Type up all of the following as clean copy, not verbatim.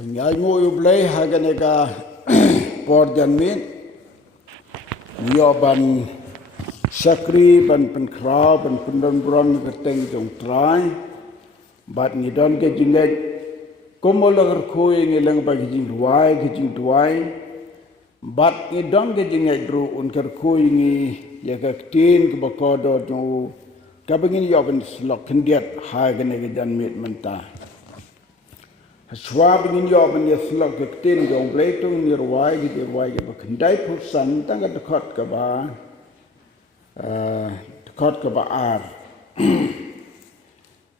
Nyal mo yublay haganega porjan min ban syakri ban penkraw ban pendon keteng jong trai bat ngidon ke jinget komolagar koi ngilang bagi jing duai bat ngidon ke jinget dru unkar koi ngi ya kaktin ke bakodo jo kabengin yoban slok kendiat haganega jan mit mentah Swab ingin yoban ya selok ketin jong bleitung ni ruai ke bakendai pulsan tangga dekat ke ar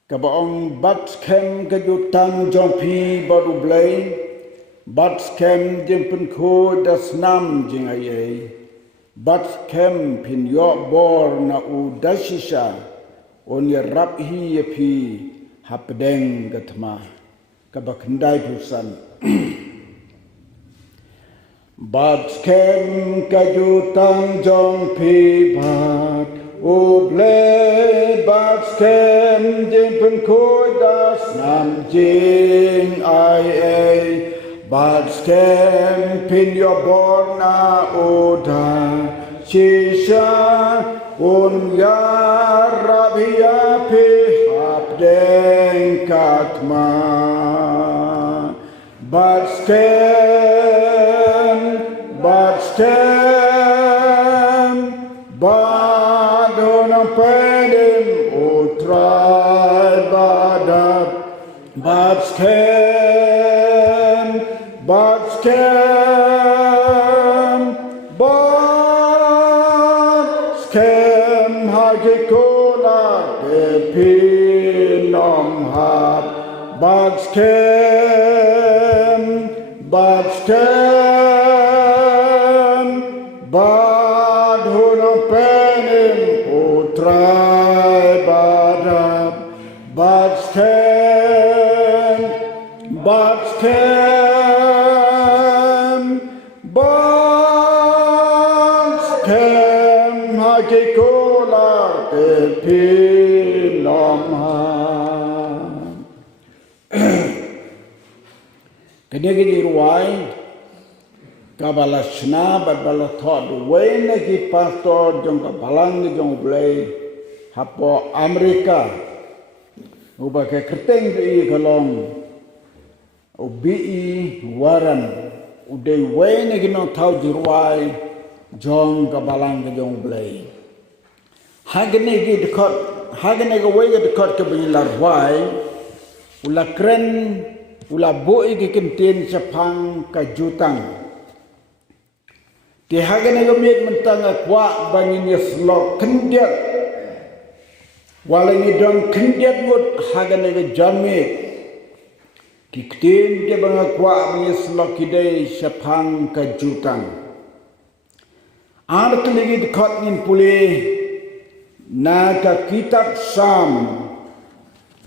ke ong bat kem ke jutang jong pi baru blei bat kem jempen ko das nam jing ayai bat kem pin yo bor na u dashisha on ya rap hi ya pi hapdeng gatma kabakendai pusan bat kem kajutang jong pi bat uble bat kem jempen kodas nam jing ai bat kem pin yo borna oda shisha un ya rabia pi hapdeng katma But badon pedim utrai badab but hagikola epilom hab but bad hunong penim utrai badab bad scam hakikola epilom ha Kedegi ruai kabalashna badbala thod wena ki pastor jong kabalang jong blai hapo Amerika uba ke kerteng di kalong ubi waran ude wena ki no thau ruai jong kabalang jong blai hagne ki dekat hagne ke wega dekat ke bilar ruai ula kren ula boi ke kentin sepang kajutang Ti hagan ga mit mentang kwa bangin ya slok kendiat walang idong kendiat mut hagan ga jamme kiktin ke bang kwa bangin slok kidai sepang kajutang ar keligi dekat ngin puli na ka kitab sam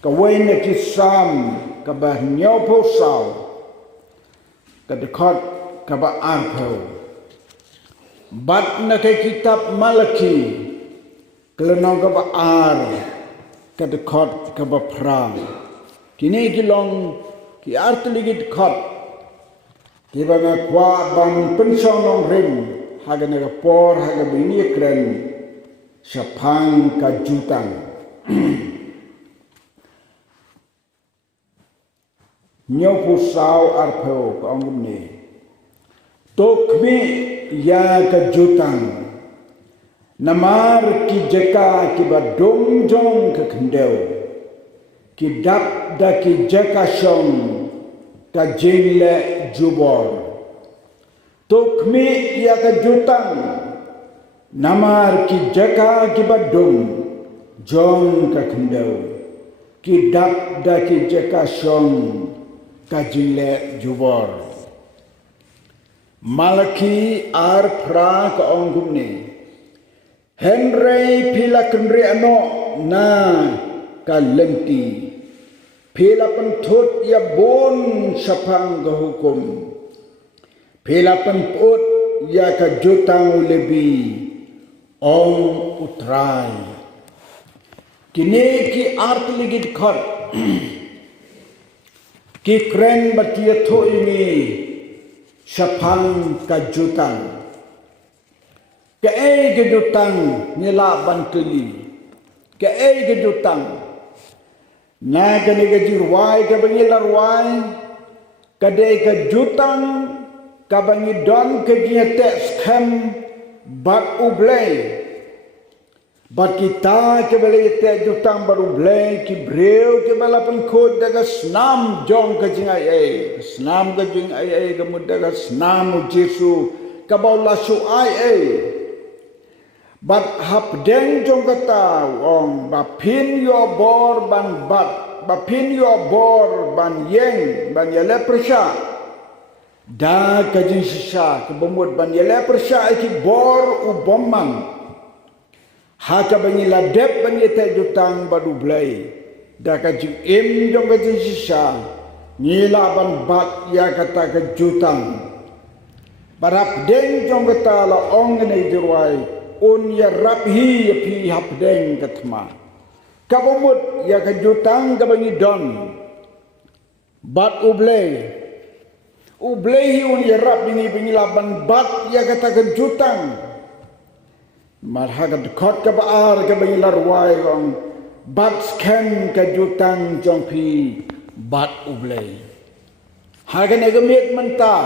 ka wayna ki sam ka bah nyopo saw ka dekat ka ba arpo bat na kay kitab Malaki kelenong ka ba ar ka dekat ka ba prang kini kilong ki artli dekat ki ba nga kwa bang pensonong rim haga na por haga bini kren sapang ka jutang nyopo saw arpo ka ongum ni tokmi ya kajutang namar ki jeka ki badong jong ke kendeu ki dap da ki jeka shong ka jingle jubor tokmi ya kajutang namar ki jeka ki badong jong ke kendeu ki dap da ki jeka shong ka jingle jubor Malaki ar pra ka ongum ni Henry pila kendri ano na ka lenti pila pentut ya bon sapang ga hukum pila penput ya ka jutang lebi ong utrai kini ki art ligit khar ki kren batia to ini sapang kajutan ke kejutang nila bantuli ke kejutang na kani kajirwai ke bangilarwai kade kejutang kabangi don kejete skam bat ublay bat kita ke balete jutang baru blay ki breu ke balapan kod daga snam jong kajingai snam kajing ai kamu daga snam Jesu kabau lasu ai bat hapdeng jong kata wong bapin yo bor ban bat bapin yo bor ban yeng ban yele persya da kajing sisa kebomut ban yele persya iki bor uboman haka bangi ladep bangi te jutang badu blai da kajing im jong kajing sisa ngila ban bat ya kata kejutang barap deng jong kata la ong ne jirwai un ya raphi pi hap deng katma kabomut ya kejutang kabangi don bat ublai ublai un ya rap bingi laban bat ya kata kejutang marhaga dekot ke baar ke bangi larwai gong bat skem kejutang jong pi bat ublai haga ne gemit menta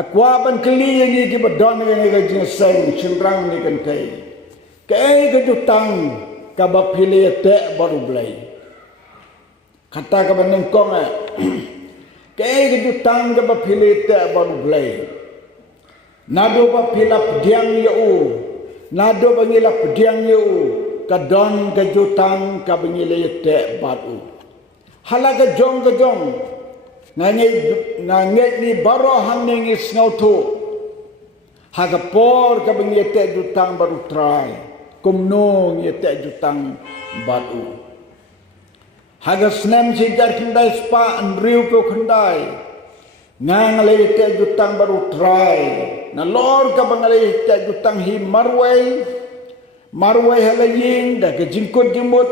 akwa ban keli ni ki badon ni ga jing seng chimrang ni kan kai ke kejutang ka ba phile te bat ublai kata ka ban kong ke kejutang ka ba phile te bat ublai nado ba philap diang yo nado bangila pediang yu kadon kejutang ka bangile te batu halaga jong ngange ni baro hangning is ngautu haga por ka bangile te jutang baru try kumno ye te jutang batu haga snem sijar kendai spa anriu ko kendai ngangale te jutang baru try na lor ka bangalay ta jutang hi marway halaying da ka jingkot jimut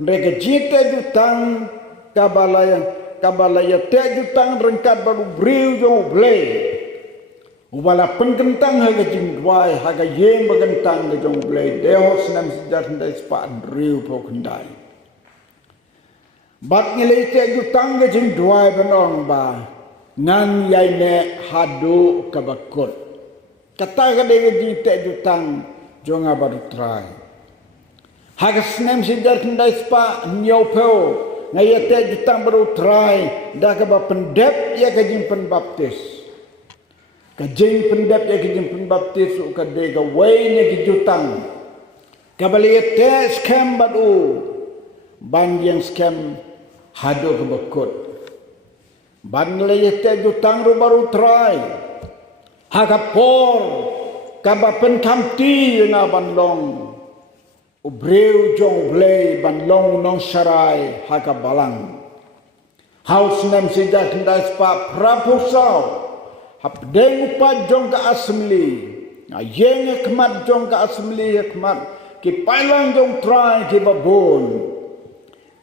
mereka jita jutang kabalaya te jutang rengkat baru briu jong blay ubala penkentang haga jingwai haga yeng bagentang ga jong blay dehos nam sejar ndai spa briu po kendai bat ngilay te jutang ga jingwai benong ba ngan yai ne hadu kabakut kata ka de di te jutang jonga baru try hagas nem sijar kendai spa nyopeo ngaya te jutang baru try da ka ba pendep ya ka jing pen baptis ka jing pendep ya ka jing pen baptis u ka de ga wai ne ki jutang ka bali te scam badu ban yang scam hadu kabakut ban le te jutang ru baru try hakapor kaba pen kamti na banlong ubreu jong blay banlong nong sarai hakabalang haus nem sejak kendai spa prapusau hapdeng upa jong ka assembly yeng hikmat jong ka assembly hikmat ki pailang jong try ki babon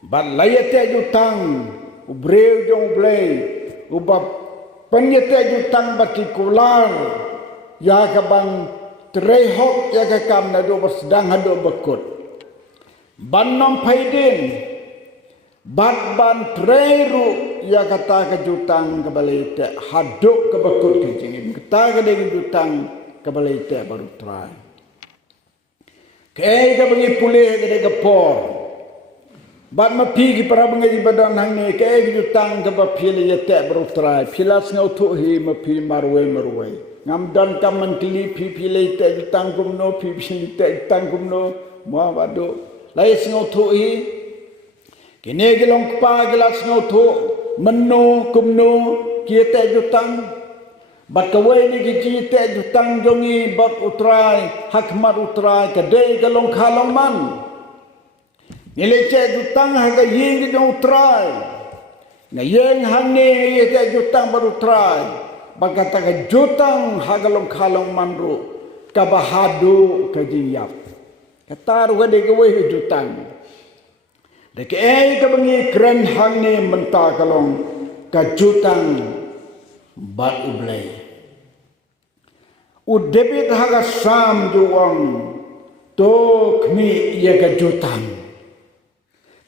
ban layate jutang ubreu jong blay ubab penyete jutang baki kular ya kabang trehok ya kakam na do sedang hado bekut bannom paidin ban treru ya kata kejutang kebalite haduk ke bekut kejingin kata ke jutang kebalite baru try ke bangi pulih ke kepor bat mapi ki para bangai badan hang ne ke jutang ke ba phile ye te baru try philas ngau thu hi mapi marwe ngam dan kaman kili phi phile te jutang kumno phi te jutang kumno ma bado lai ngau thu hi kene gelong pa gelas ngau thu menno kumno ki te jutang bat kawai ni ki te jutang jongi bat utrai hakmat utrai ke de gelong khalong man nilai cek jutang harga yeng di dong try, na yeng hane ye cek jutang baru try, bagata ke jutang harga long kalong manru, kabahadu kejiyap, kata ruga de kewe jutang, de ke kabangi keren hane mentah kalong kajutang bat ublay. Udebit haga sam juang to kmi ya kajutang.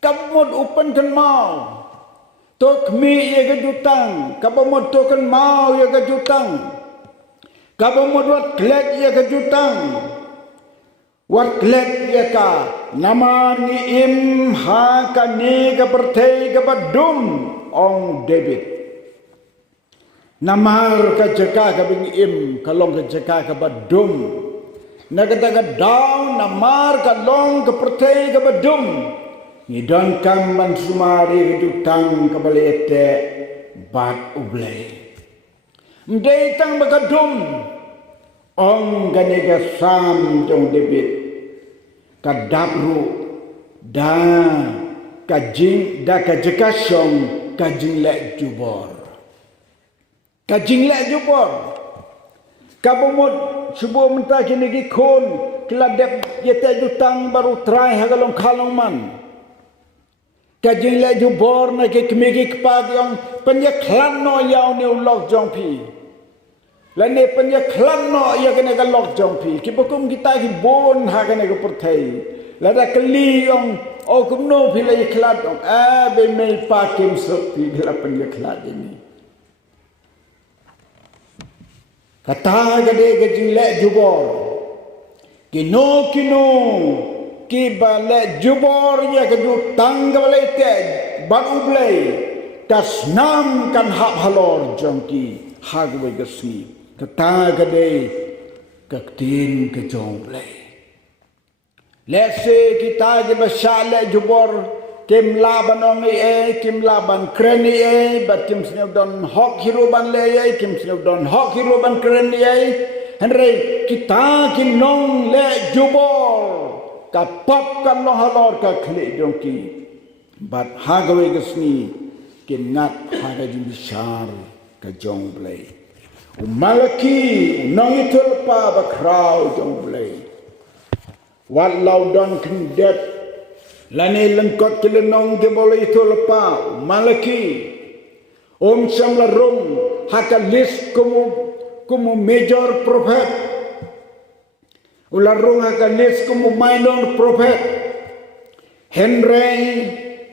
Kabmod upan kan mau to kmi ya kajutang. Kabmod to kan mau ya kajutang. Kabmod wat klek ya kajutang. Wat klek ya ka namar ni im ha ka ni ka pertei ka badum ong debit. Namar ka jaka ka bing im kalong ka jaka ka badum. Nagata ka daw namar ka long ka pertei ka badum. Ngidon kam man sumari ka jutang ka balete bat ublay. Mday tang bagadum ong ganiga sam jong debit. Kadabru da kajing da kajekasong kajing lek jubor. Kajing lek jubor. Kabumod subuh mentah kini gikon keladep yete jutang baru try hagalong kalong man. Kajing lek jubor na kikmigi kepag yang penyeklan no yaw ni ulok jong pi. Lane penyeklan no ya kena galok jong pi. Kibukum kita kibon ha kena kepertai. Lada keli yang kum no pi la iklat ong be mei pakim sepi bila penyeklan ini. Kata gade kajing lek jubor. Kino kibale jubor ya kejutang kabalete ban ublay kasnam kan hak halor jongki hagwe gesni kata gade kaktin kejong blay lese kita je basale jubor kim laban ongi kim laban kreni bat kim snew don hok hiruban le kim snew don hok hiruban kreni henry kita kinong le jubor kapap kan lo halor ka khle jongki bat hagwe gesni kinat haga jimbishar ka jong blay umalaki nong itul pa bakraw jong blay walau don kendet lane lengkot kilenong de boleh itul pa umalaki samla rum haka list kumu major prophet ularung haka list kumu minor prophet Henry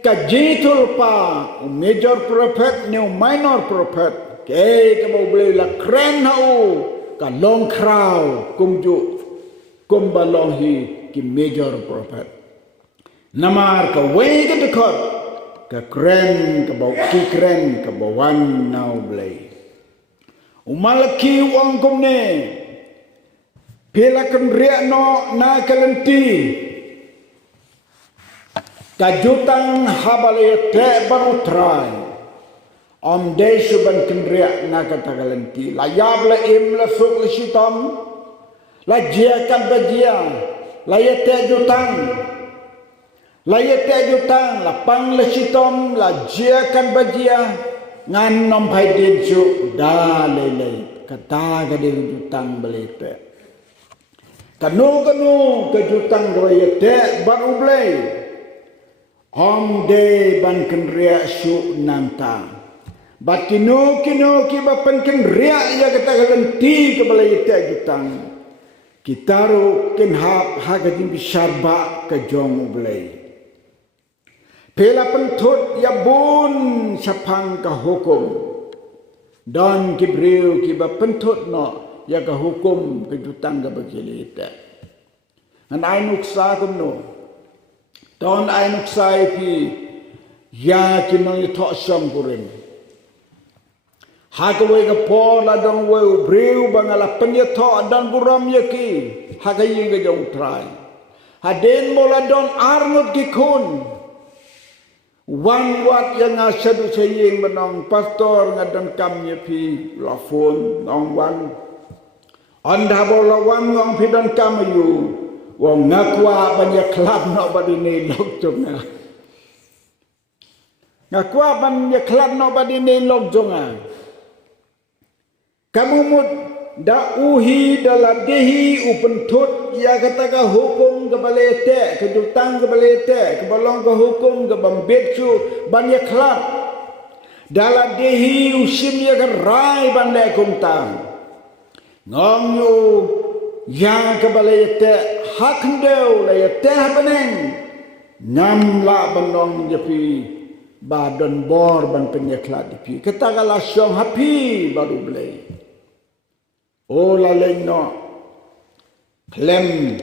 kajitul pa major prophet ni minor prophet ke mau boleh la kren hau ka long kraw kumju kumbalong hi ki major prophet namar ka way ka dekot ka kren ka bau ki kren ka bawan now boleh umalaki wang kumne pela kendria no na kalenti kajutang habale te baru try de suban kendria na katakalenti layab la im la suk la shitam la jia kan bajia la yete jutang la pang la shitam la jia kan bajia ngan nom phai din su da le kata gade jutang belete kanu ke jutang royete ban ublay de ban kendria su nanta bat kino ki bapan kendria ya kata galenti ke balai te jutang kitaro ken haga din bisarba ke jong ublay pela pentot ya bun sapang ka hukum dan kibreu ki bapentot no ya ka hukum ke jutang ka bagilita an ainuk sa kuno don ainuk sa pi ya kino ito syam kurin hagawai ka pola dong we breu bangala penyeto dan buram yaki hagayi ka jong try haden mola don arnut gikun wan wat yang asadu saying menong pastor ngadan kamnya pi lafon nong wan anda bola wan ngong pi dan kamayu wong ngakwa banyak klab no badini lok jonga ngakwa banyak klab no badini lok jonga kamu mud da uhi dalam dehi upentut ya kata hukum ke balete ke jutang ke balete ke balong ke hukum ke bambetsu banyak klab Dala dehi usim ya gerai bandai kumtang. Ngong yu yang kebalayate hakndeu layate habeneng. Ngam la bandong japi badan bor ban penyeklat dipi. Ketagala syong hapi baru belai. Oh laleng no. Klem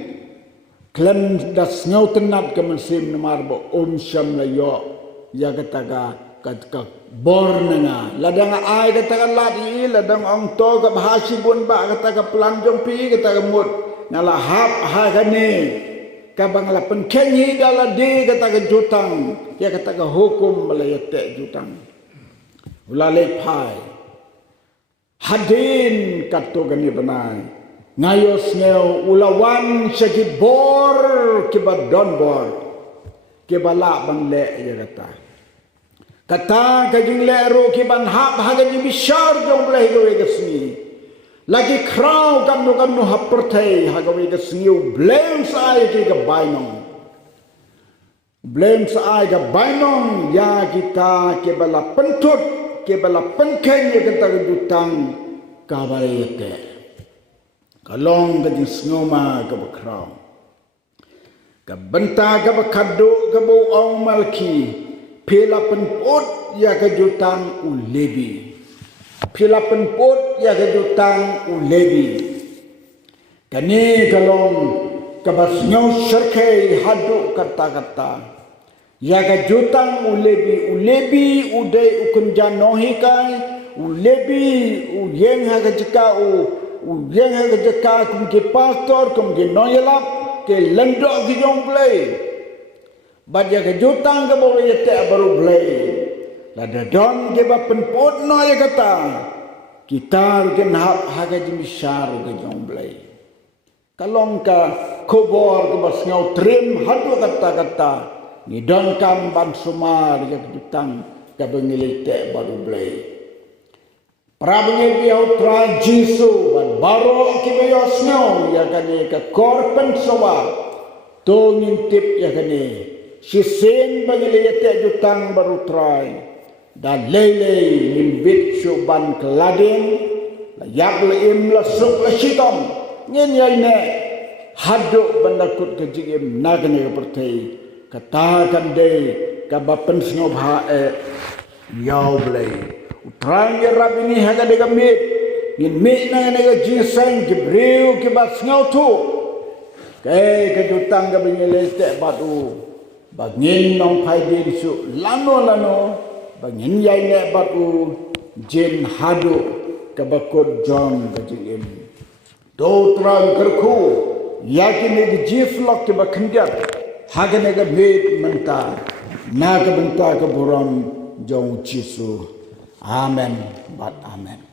das ngau tenat ke mesim namarbo syam layo. Ya ketaga kat bor nanga ladang ai katakan ladi ladang ong to ka bahasi bun ba katakan pelanjong pi katakan mut ngala hap ha kane ka bangla penkenyi dala de katakan jutang ya katakan hukum melayate jutang ulale pai hadin katu gani benai ngayos ngeu ulawan segi bor kiba don bor kiba la ban le ya kata kata kajing lero ki ban hap hagani bishar jong belai gawe gesni lagi krau kan no hapertai hagawe gesni blame sai ki ga bainong ya kita ke bala pentut ke bala penken ye kita gedutang kabarete kalong gadi snoma ga krau ga benta ga bakado ga bo ong malki Pila penpot ya kejutang ulebi. Pila penpot ya kejutang ulebi. Kani kalong kabasnyaw serkei hadu kata-kata. Ya kejutang ulebi. Ulebi uday ukunjanohi kai. Ulebi uyeng hagajika uyeng hagajika kumke pastor kumke noyelap ke lendok gijong play. Baja kejutang ke bawah yete baru belai. Lada don ke bapen pot no ya kata. Kita rugen hap haga jimisar ke jong belai. Kalong ka kubor ke bas ngau trim hadu kata-kata. Ni don kam ban sumar ke kejutang ke bengilite baru belai. Prabengil biau tra Jisu ban baro ke bayos ngau ya kani ke korpen soba. To ngintip ya kani. Si sen bagi leyate jutang baru try dan lele limbit suban keladen layak leim lasuk lasitom ngin yaine haduk bandakut kejigim nagne pertai katakan de kabapen snob hae yau blai utrang ya rabini haga de gamit ngin mit na ne jinseng gibreu kibas ngautu ke kejutang gabingilete batu bagin nong pai din su lano bagin yai ne batu jen hadu kabakot jong kajim do trang kerku yakin ne jiflok ke bakhenjat hagane ga bet menta na ka benta ka boron jong Jisu amen bat amen.